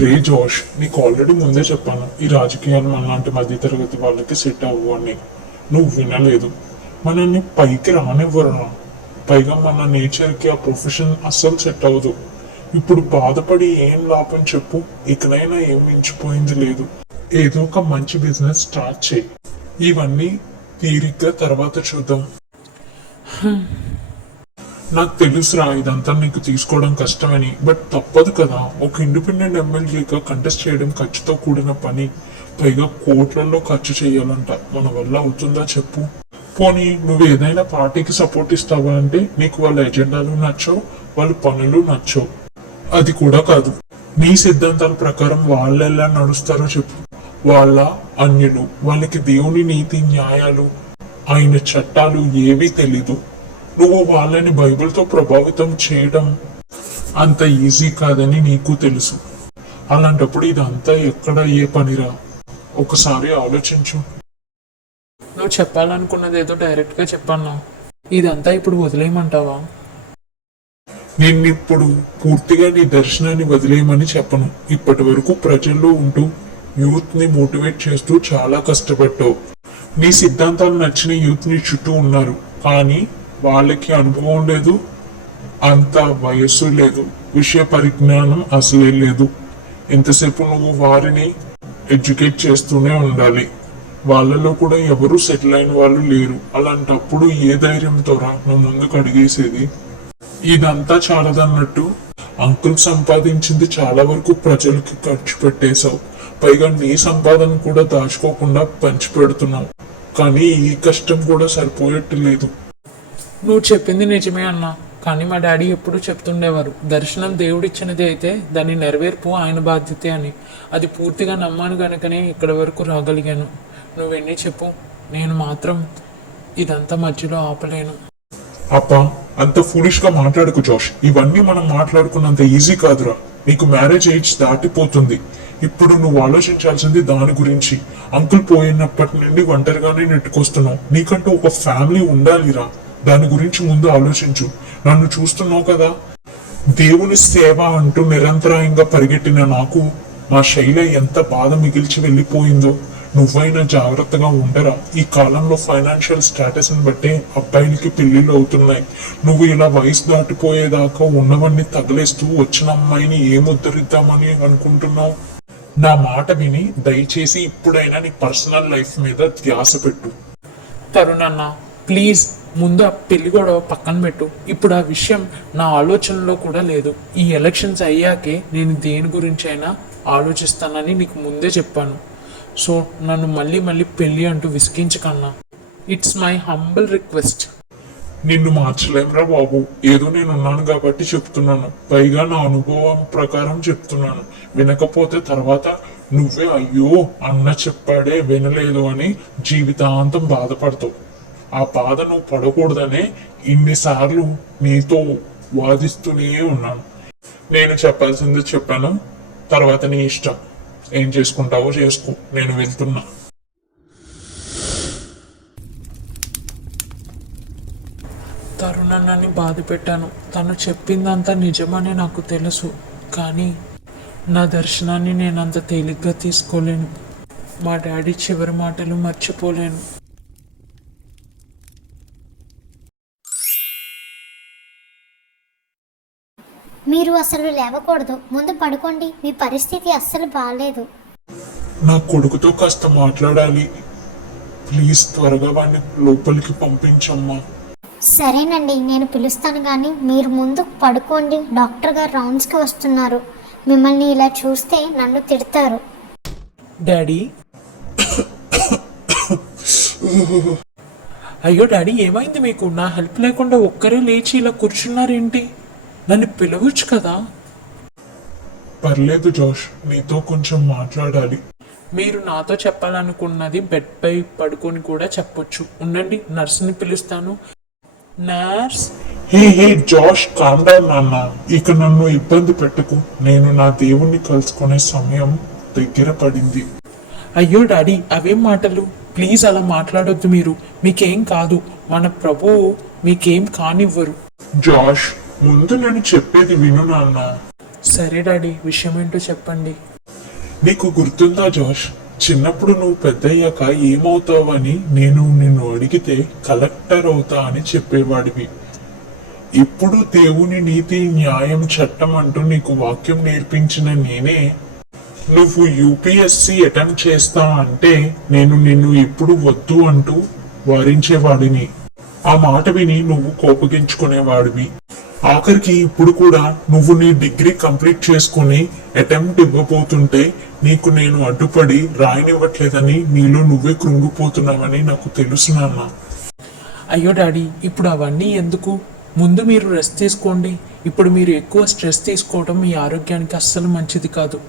రే జోష్, నీకు ఆల్రెడీ ముందే చెప్పాను ఈ రాజకీయాలు మనలాంటి మధ్యతరగతి వాళ్ళకి సెట్ అవ్వు అని. నువ్వు వినలేదు. మనల్ని పైకి రానివ్వరు. పైగా మన నేచర్కి ఆ ప్రొఫెషన్ అస్సలు సెట్ అవ్వదు. ఇప్పుడు బాధపడి ఏం లాభం చెప్పు? ఇకనైనా ఏం మించిపోయింది లేదు. ఏదో ఒక మంచి బిజినెస్ స్టార్ట్ చేయి. ఇవన్నీ తీరిగ్గా తర్వాత చూద్దాం. నాకు తెలుసురా ఇదంతా నీకు తీసుకోవడం కష్టమని, బట్ తప్పదు కదా. ఒక ఇండిపెండెంట్ ఎమ్మెల్యేగా కంటెస్ట్ చేయడం ఖర్చుతో కూడిన పని. పైగా కోట్లలో ఖర్చు చేయాలంట. మన వల్ల అవుతుందా చెప్పు? పోనీ నువ్వు ఏదైనా పార్టీకి సపోర్ట్ ఇస్తావా అంటే నీకు వాళ్ళ ఎజెండాలు నచ్చవు, వాళ్ళ పనులు నచ్చవు. అది కూడా కాదు. నీ సిద్ధాంతాల ప్రకారం వాళ్ళు ఎలా నడుస్తారో చెప్పు. వాళ్ళ అన్యులు, వాళ్ళకి దేవుని నీతి న్యాయాలు ఆయన చట్టాలు ఏవీ తెలీదు. నువ్వు వాళ్ళని బైబిల్తో ప్రభావితం చేయడం అంత ఈజీ కాదని నీకు తెలుసు. అలాంటప్పుడు ఇదంతా ఎక్కడ ఏ పనిరా? ఒకసారి ఆలోచించు. నువ్వు చెప్పాలనుకున్నది ఏదో డైరెక్ట్ గా చెప్పాను. ఇదంతా ఇప్పుడు వదిలేయమంటావా? నిన్నిప్పుడు పూర్తిగా నీ దర్శనాన్ని వదిలేయమని చెప్పను. ఇప్పటి వరకు ప్రజల్లో ఉంటూ యూత్ ని మోటివేట్ చేస్తూ చాలా కష్టపడ్డావు. నీ సిద్ధాంతాలు నచ్చిన యూత్ ని చుట్టూ ఉన్నారు, కానీ వాళ్ళకి అనుభవం లేదు, అంత వయస్సు లేదు, విషయ పరిజ్ఞానం అసలే లేదు. ఎంతసేపు నువ్వు వారిని ఎడ్యుకేట్ చేస్తూనే ఉండాలి. వాళ్ళలో కూడా ఎవరు సెటిల్ అయిన వాళ్ళు లేరు. అలాంటప్పుడు ఏ ధైర్యంతో రా నువ్వు ముందుకు అడిగేసేది? ఇదంతా చాలదన్నట్టు అంకుల్ సంపాదించింది చాలా వరకు ప్రజలకి ఖర్చు పెట్టేశావు. పైగా నీ సంపాదన కూడా దాచుకోకుండా పంచి పెడుతున్నావు. కానీ ఈ కష్టం కూడా సరిపోయేట్టు లేదు. నువ్వు చెప్పింది నిజమే అన్నా, కానీ మా డాడీ ఎప్పుడు చెప్తుండేవారు, దర్శనం దేవుడిచ్చినది అయితే దాని నెరవేర్పు ఆయన బాధ్యతే అని. అది పూర్తిగా నమ్మాను గనుకనే ఇక్కడి వరకు రాగలిగాను. నువ్వెన్ని చెప్పు, నేను మాత్రం ఇదంతా మధ్యలో ఆపలేను. అప్పా, అంత ఫూలిష్ గా మాట్లాడుకు జోష్. ఇవన్నీ మనం మాట్లాడుకున్నంత ఈజీ కాదురా. నీకు మ్యారేజ్ ఏజ్ దాటిపోతుంది. ఇప్పుడు నువ్వు ఆలోచించాల్సింది దాని గురించి. అంకుల్ పోయినప్పటి నుండి ఒంటరిగానే నెట్టుకొస్తున్నావు. నీకంటూ ఒక ఫ్యామిలీ ఉండాలిరా. దాని గురించి ముందు ఆలోచించు. నన్ను చూస్తున్నావు కదా, దేవుని సేవ అంటూ నిరంతరాయంగా పరిగెట్టిన నాకు మా శైల ఎంత బాధ మిగిల్చి వెళ్ళిపోయిందో. నువ్వైనా జాగ్రత్తగా ఉండరా. ఈ కాలంలో ఫైనాన్షియల్ స్టేటస్ ని బట్టే అబ్బాయిలకి పెళ్లిళ్ళు అవుతున్నాయి. నువ్వు ఇలా వయసు దాటిపోయేదాకా ఉన్నవన్నీ తగిలేస్తూ వచ్చిన అమ్మాయిని ఏముద్ధరిద్దామని అనుకుంటున్నావు? నా మాట విని దయచేసి ఇప్పుడైనా నీ పర్సనల్ లైఫ్ మీద ధ్యాస పెట్టు. తరుణ్ అన్న, ప్లీజ్ ముందు ఆ పెళ్లి గొడవ పక్కన పెట్టు. ఇప్పుడు ఆ విషయం నా ఆలోచనలో కూడా లేదు. ఈ ఎలక్షన్స్ అయ్యాకే నేను దేని గురించి అయినా ఆలోచిస్తానని నీకు ముందే చెప్పాను. సో నన్ను మళ్ళీ మళ్ళీ పెళ్ళి అంటూ విసిగించకన్నా. It's my humble request. నిన్ను మార్చలేంరా బాబు. ఏదో నేనున్నాను కాబట్టి చెప్తున్నాను. పైగా నా అనుభవం ప్రకారం చెప్తున్నాను. వినకపోతే తర్వాత నువ్వే అయ్యో అన్న చెప్పాడే వినలేదు అని జీవితాంతం బాధపడతావు. ఆ బాధ నువ్వు పడకూడదనే ఇన్నిసార్లు నీతో వాదిస్తూనే ఉన్నాను. నేను చెప్పాల్సింది చెప్పాను, తర్వాత నీ ఇష్టం. ఏం చేసుకుంటావో చేసుకో. నేను వెళ్తున్నా. తరుణాన్ని బాధ పెట్టాను. తను చెప్పిందంతా నిజమని నాకు తెలుసు, కానీ నా దర్శనాన్ని నేను అంత తేలిగ్గా తీసుకోలేను. మా డాడీ చివరి మాటలు మర్చిపోలేను. మీరు అసలు లేవకూడదు. ముందు పడుకోండి. మీ పరిస్థితి అస్సలు బాగాలేదు. నా కొడుకుతో కాస్త మాట్లాడాలి. ప్లీజ్ త్వరగా వాడిని లోపలికి పంపించమ్మా. సరేనండి, నేను పిలుస్తాను, కానీ మీరు ముందు పడుకోండి. డాక్టర్ గారు రౌండ్స్కి వస్తున్నారు. మిమ్మల్ని ఇలా చూస్తే నన్ను తిడతారు. డాడీ, అయ్యో డాడీ, ఏమైంది మీకు? నా హెల్ప్ లేకుండా ఒక్కరే లేచి ఇలా కూర్చున్నారేంటి? నన్ను పిలవచ్చు కదా. పర్లేదు జోష్, నీతో కొంచెం మాట్లాడాలి. మీరు నాతో చెప్పాలనుకున్నది బెడ్ పై పడుకొని కూడా చెప్పొచ్చు. ఉండండి, నర్స్ని పిలుస్తాను. నర్స్. హే హే జోష్, కామ్ డౌన్ నాన్న. ఇక నన్ను ఇబ్బంది పెట్టకు. నేను నా దేవుణ్ణి కలుసుకునే సమయం దగ్గర పడింది. అయ్యో డాడీ, అవేం మాటలు? ప్లీజ్ అలా మాట్లాడొద్దు. మీకేం కాదు. మన ప్రభువు మీకేం కానివ్వరు. జోష్, ముందు నేను చెప్పేది విను నాన్న. సరే డాడీ, విషయం ఏంటో చెప్పండి. నీకు గుర్తుందా జోష్, చిన్నప్పుడు నువ్వు పెద్దయ్యాక ఏమవుతావని నేను నిన్ను అడిగితే కలెక్టర్ అవుతా అని చెప్పేవాడివి. ఇప్పుడు దేవుని నీతి న్యాయం చట్టం అంటూ నీకు వాక్యం నేర్పించిన నేనే నువ్వు యూపీఎస్సి అటెంప్ట్ చేస్తా అంటే నేను నిన్ను ఇప్పుడు వద్దు అంటూ వారించేవాడిని. ఆ మాట విని నువ్వు కోపగించుకునేవాడివి. ఆఖరికి ఇప్పుడు కూడా నువ్వు నీ డిగ్రీ కంప్లీట్ చేసుకుని అటెంప్ట్ ఇవ్వబోతుంటే నీకు నేను అడ్డుపడి రాయనివ్వట్లేదని నీలో నువ్వే కృంగిపోతున్నావని నాకు తెలుసు నాన్న. అయ్యో డాడీ, ఇప్పుడు అవన్నీ ఎందుకు? ముందు మీరు రెస్ట్ తీసుకోండి. ఇప్పుడు మీరు ఎక్కువ స్ట్రెస్ తీసుకోవడం మీ ఆరోగ్యానికి అస్సలు మంచిది కాదు.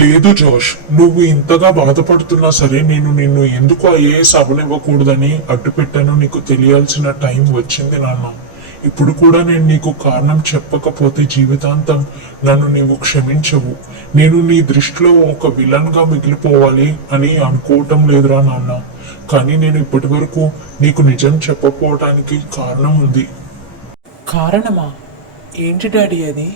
లేదు జోష్, నువ్వు ఇంతగా బాధపడుతున్నా సరే నేను నిన్ను ఎందుకు ఐఏఎస్ అవ్వనివ్వకూడదని అడ్డు పెట్టానో నీకు తెలియాల్సిన టైం వచ్చింది నాన్న. ఇప్పుడు కూడా నేను నీకు కారణం చెప్పకపోతే జీవితాంతం నన్ను నీవు క్షమించవు. నేను నీ దృష్టిలో ఒక విలన్ గా మిగిలిపోవాలి అని అనుకోవటం లేదురా నాన్న. కానీ నేను ఇప్పటి వరకు నీకు నిజం చెప్పకపోవటానికి కారణం ఉంది. కారణమా? ఏంటి డాడీ అది?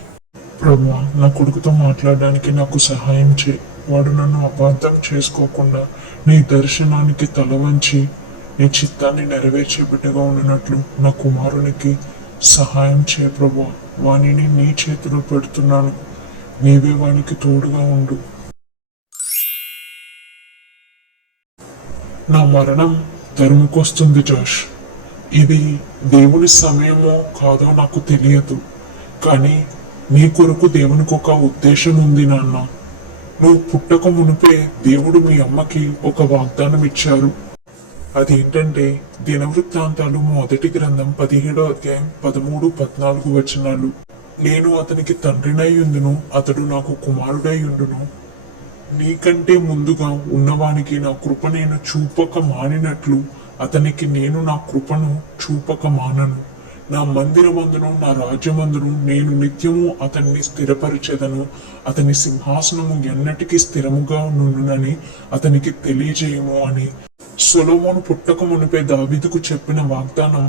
ప్రభువా, నా కొడుకుతో మాట్లాడడానికి నాకు సహాయం చేయి. వాడు నన్ను అపార్థం చేసుకోకుండా నీ దర్శనానికి తల వంచి నీ చిత్తాన్ని నెరవేర్చే బిడ్డగా ఉన్నట్లు నా కుమారునికి సహాయం చేయ ప్రభువా. వాణిని నీ చేతిలో పెడుతున్నాను, నీవే వానికి తోడుగా ఉండు. నా మరణం తరుముకొస్తుంది జోష్. ఇది దేవుని సమయమో కాదో నాకు తెలియదు, కానీ నీ కొరకు దేవునికి ఒక ఉద్దేశం ఉంది నాన్న. నువ్వు పుట్టక మునిపే దేవుడు మీ అమ్మకి ఒక వాగ్దానం ఇచ్చారు. అదేంటంటే దినవృత్తాంతాలు 1వ గ్రంథం 17వ అధ్యాయం 13, 14 వచనాలు. నేను అతనికి తండ్రినై ఉండును, అతడు నాకు కుమారుడై ఉండును. నీకంటే ముందుగా ఉన్నవానికి నా కృప నేను చూపక మానినట్లు అతనికి నేను నా కృపను చూపక మానను. నా మందిరమందును నా రాజ్యమందును నేను నిత్యము అతన్ని స్థిరపరిచెదను. అతని సింహాసనము ఎన్నటికీ స్థిరముగా నుండునని అతనికి తెలియజేయము అని సొలొమోను పుట్టక మునిపే దావీదుకు చెప్పిన వాగ్దానం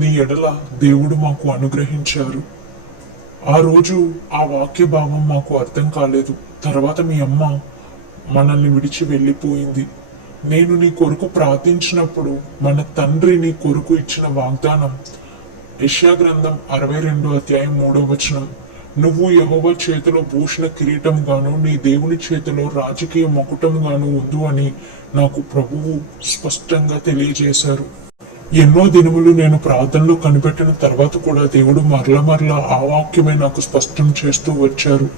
నీ ఎడల దేవుడు మాకు అనుగ్రహించారు. ఆ రోజు ఆ వాక్య భావం మాకు అర్థం కాలేదు. తర్వాత మీ అమ్మ మనల్ని విడిచి వెళ్ళిపోయింది. నేను నీ కొరకు ప్రార్థించినప్పుడు మన తండ్రి నీ కొరకు ఇచ్చిన వాగ్దానం యెషయా గ్రంథం 62వ అధ్యాయం 3వ వచనం. నువ్వు యెహోవా చేతిలో భూషణ కిరీటం గాను నీ దేవుని చేతిలో రాజకీయ మకుటం గాను ఉండు అని నాకు ప్రభువు స్పష్టంగా తెలియజేశారు. ఎన్నో దినములు నేను ప్రార్థనలో కనిపెట్టిన తర్వాత కూడా దేవుడు మరలా ఆ వాక్యమే నాకు స్పష్టం చేస్తూ వచ్చారు.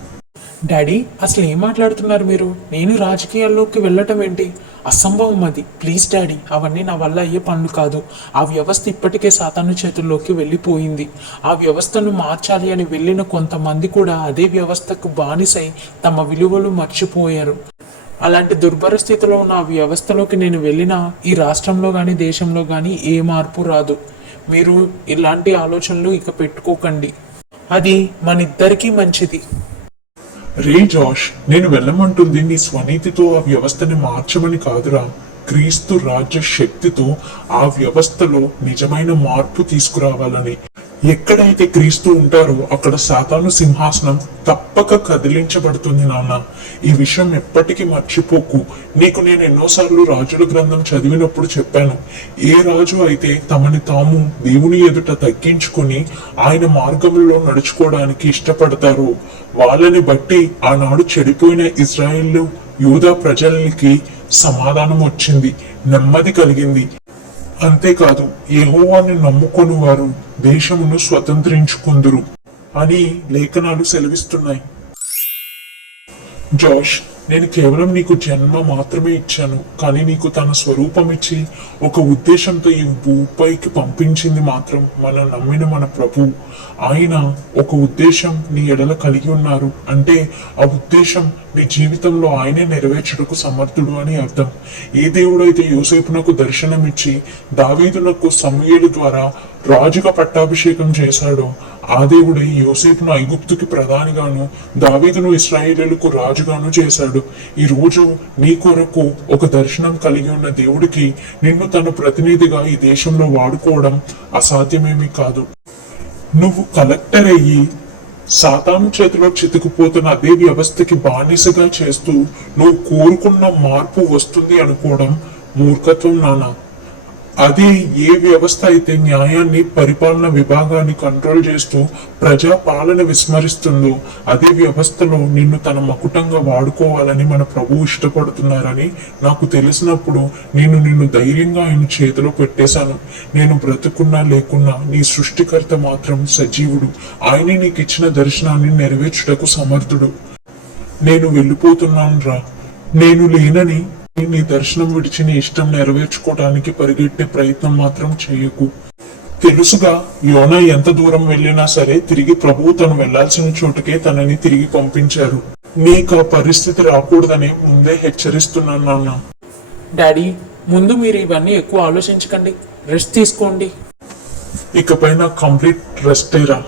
డాడీ, అసలు ఏం మాట్లాడుతున్నారు మీరు? నేను రాజకీయాల్లోకి వెళ్ళటం ఏంటి? అసంభవం అది. ప్లీజ్ డాడీ, అవన్నీ నా వల్ల అయ్యే పనులు కాదు. ఆ వ్యవస్థ ఇప్పటికే సాతాను చేతుల్లోకి వెళ్ళిపోయింది. ఆ వ్యవస్థను మార్చాలి అని వెళ్ళిన కొంతమంది కూడా అదే వ్యవస్థకు బానిసై తమ విలువలు మర్చిపోయారు. అలాంటి దుర్భర స్థితిలో ఉన్న ఆ వ్యవస్థలోకి నేను వెళ్ళినా ఈ రాష్ట్రంలో కానీ దేశంలో కానీ ఏ మార్పు రాదు. మీరు ఇలాంటి ఆలోచనలు ఇక పెట్టుకోకండి. అది మనిద్దరికీ మంచిది. రే జాష్, నేను వెళ్ళమంటుంది నీ స్వనీతితో ఆ వ్యవస్థని మార్చమని కాదురా, క్రీస్తు రాజ్య శక్తితో ఆ వ్యవస్థలో నిజమైన మార్పు తీసుకురావాలని. ఎక్కడైతే క్రీస్తు ఉంటారో అక్కడ సాతాను సింహాసనం తప్పక కదిలించబడుతుంది నాన్న. ఈ విషయం ఎప్పటికీ మర్చిపోకు. నీకు నేను ఎన్నోసార్లు రాజుల గ్రంథం చదివినప్పుడు చెప్పాను. ఏ రాజు అయితే తమని తాము దేవుని ఎదుట తగ్గించుకుని ఆయన మార్గంలో నడుచుకోవడానికి ఇష్టపడతారో వాళ్ళని బట్టి ఆనాడు చెడిపోయిన ఇజ్రాయేలు యూదా ప్రజలకి సమాధానం వచ్చింది, నెమ్మది కలిగింది. అంతేకాదు యెహోవాని నమ్ముకొని వారు దేశమును స్వతంత్రించుకుందురు అని లేఖనాలు సెలవిస్తున్నాయి. జాష్, నేను కేవలం నీకు జన్మ మాత్రమే ఇచ్చాను, కానీ నీకు తన స్వరూపం ఇచ్చి ఒక ఉద్దేశంతో ఈ భూపైకి పంపించింది మాత్రం మన నమ్మిన మన ప్రభు. ఆయన ఒక ఉద్దేశం నీ ఎడల కలిగి ఉన్నారు అంటే ఆ ఉద్దేశం నీ జీవితంలో ఆయనే నెరవేర్చుటకు సమర్థుడు అని అర్థం. ఏ దేవుడైతే యోసేపునకు దర్శనమిచ్చి దావీదునకు సమూయేలు ద్వారా రాజుగా పట్టాభిషేకం చేశాడో ఆ దేవుడే యోసేపును ఐగుప్తుకి ప్రధానిగాను దావీదును ఇశ్రాయేలుకు రాజుగాను చేశాడు. ఈ రోజు నీ కొరకు ఒక దర్శనం కలిగి ఉన్న దేవుడికి నిన్ను తన ప్రతినిధిగా ఈ దేశంలో వాడుకోవడం అసాధ్యమేమీ కాదు. నువ్వు కలెక్టర్ అయ్యి సాతాను చేతిలో చితికిపోతున్న అదే వ్యవస్థకి బానిసగా చేస్తూ నువ్వు కోరుకున్న మార్పు వస్తుంది అనుకోవడం మూర్ఖత్వం నాన్న. అదే ఏ వ్యవస్థ అయితే న్యాయాన్ని పరిపాలన విభాగాన్ని కంట్రోల్ చేస్తూ ప్రజా పాలన విస్మరిస్తుందో అదే వ్యవస్థలో నిన్ను తన మకుటంగా వాడుకోవాలని మన ప్రభువు ఇష్టపడుతున్నారని నాకు తెలిసినప్పుడు నిన్ను ధైర్యంగా ఆయన చేతిలో పెట్టేశాను. నేను బ్రతుకున్నా లేకున్నా నీ సృష్టికర్త మాత్రం సజీవుడు. ఆయనే నీకు ఇచ్చిన దర్శనాన్ని నెరవేర్చుటకు సమర్థుడు. నేను వెళ్ళిపోతున్నాను రా. నేను లేనని నీ దర్శనం విడిచి నీ ఇష్టం నెరవేర్చుకోవడానికి పరిగెట్టే ప్రయత్నం మాత్రం చేయకు. తెలుసుగా, యోనా ఎంత దూరం వెళ్ళినా సరే తిరిగి ప్రభువు తను వెళ్లాల్సిన చోటుకే తనని తిరిగి పంపించారు. నీకు ఆ పరిస్థితి రాకూడదని ముందే హెచ్చరిస్తున్నాను నాన్న. డాడీ, ముందు మీరు ఇవన్నీ ఎక్కువ ఆలోచించకండి, రెస్ట్ తీసుకోండి. ఇకపై నాకు కంప్లీట్ రెస్టేరా.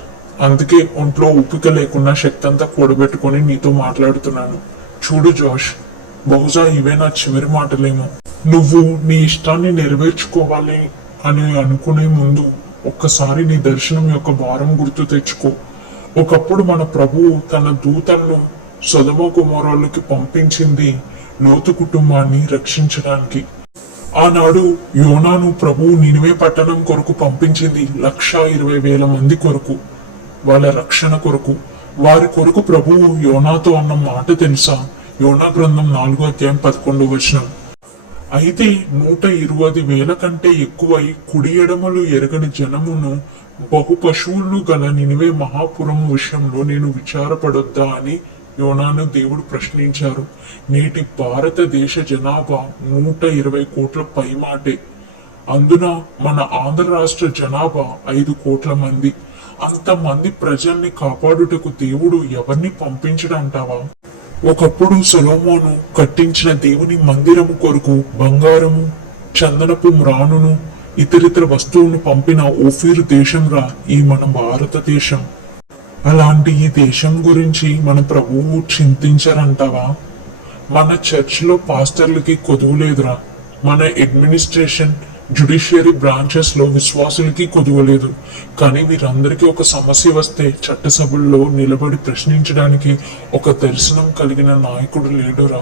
అందుకే ఒంట్లో ఓపిక లేకుండా శక్తి అంతా కూడబెట్టుకొని నీతో మాట్లాడుతున్నాను. చూడు జోష్, బహుశా ఇవే నా చివరి మాటలేమో. నువ్వు నీ ఇష్టాన్ని నెరవేర్చుకోవాలి అని అనుకునే ముందు ఒక్కసారి నీ దర్శనం యొక్క భారం గుర్తు తెచ్చుకో. ఒకప్పుడు మన ప్రభువు తన దూతలను సొదొమ గొమొర్రాలకి పంపించింది లోతు కుటుంబాన్ని రక్షించడానికి. ఆనాడు యోనాను ప్రభువు నినివే పట్టణం కొరకు పంపించింది 1,20,000 మంది కొరకు, వాళ్ళ రక్షణ కొరకు. వారి కొరకు ప్రభువు యోనాతో అన్న మాట తెలుసా? యోనా గ్రంథం 4:11. అయితే 120,000 కంటే ఎక్కువై కుడి ఎడమలు ఎరగని జనమును బహు పశువులు గల నినివే మహాపురం విషయంలో నేను విచారపడొద్దా అని యోనాను దేవుడు ప్రశ్నించారు. నేటి భారతదేశ జనాభా 120 కోట్ల పైమాటే. అందున మన ఆంధ్ర రాష్ట్ర జనాభా 5 కోట్ల మంది. అంతమంది ప్రజల్ని కాపాడుటకు దేవుడు ఎవరిని పంపించడంటావా? ఒకప్పుడు సొలొమోను కట్టించిన దేవుని మందిరము కొరకు బంగారము, చందనపు మ్రానును, ఇతరితర వస్తువులను పంపిన ఓఫీరు దేశం రా ఈ మన భారతదేశం. అలాంటి ఈ దేశం గురించి మన ప్రభువు చింతించారంటావా? మన చర్చిలో పాస్టర్లకి కొదువులేదురా. మన అడ్మినిస్ట్రేషన్, జ్యుడిషియరీ బ్రాంచెస్ లో విశ్వాసులకి కొదువలేదు. కానీ వీరందరికీ ఒక సమస్య వస్తే చట్టసభల్లో నిలబడి ప్రశ్నించడానికి ఒక దర్శనం కలిగిన నాయకుడు లేడురా.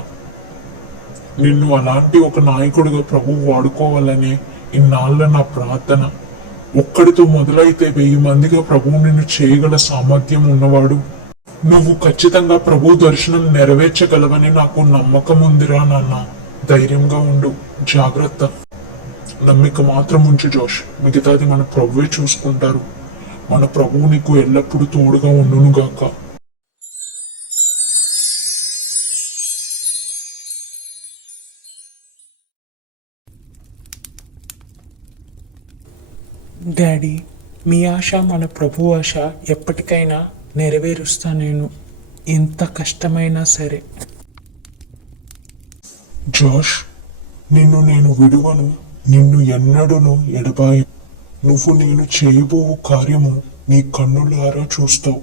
నిన్ను అలాంటి ఒక నాయకుడిగా ప్రభువు వాడుకోవాలని ఇన్నాళ్ళ నా ప్రార్థన. ఒక్కడితో మొదలైతే 1000 మందిగా ప్రభువు నిన్ను చేయగల సామర్థ్యం ఉన్నవాడు. నువ్వు ఖచ్చితంగా ప్రభు దర్శనం నెరవేర్చగలవని నాకు నమ్మకం ఉందిరా నాన్న. ధైర్యంగా ఉండు, జాగ్రత్త. నమ్మిక మాత్రం ఉంచు జోష్. మిగతాది మన ప్రభువే చూసుకుంటారు. మన ప్రభువు నీకు ఎల్లప్పుడూ తోడుగా ఉండునుగాక. డాడీ, మీ ఆశ మన ప్రభు ఆశ ఎప్పటికైనా నెరవేరుస్తా నేను, ఎంత కష్టమైనా సరే. జోష్, నిన్ను నేను విడువను, నిన్ను ఎన్నడూను ఎడబాయను. నువ్వు నేను చేయబో కార్యము నీ కన్నులారా చూస్తావు.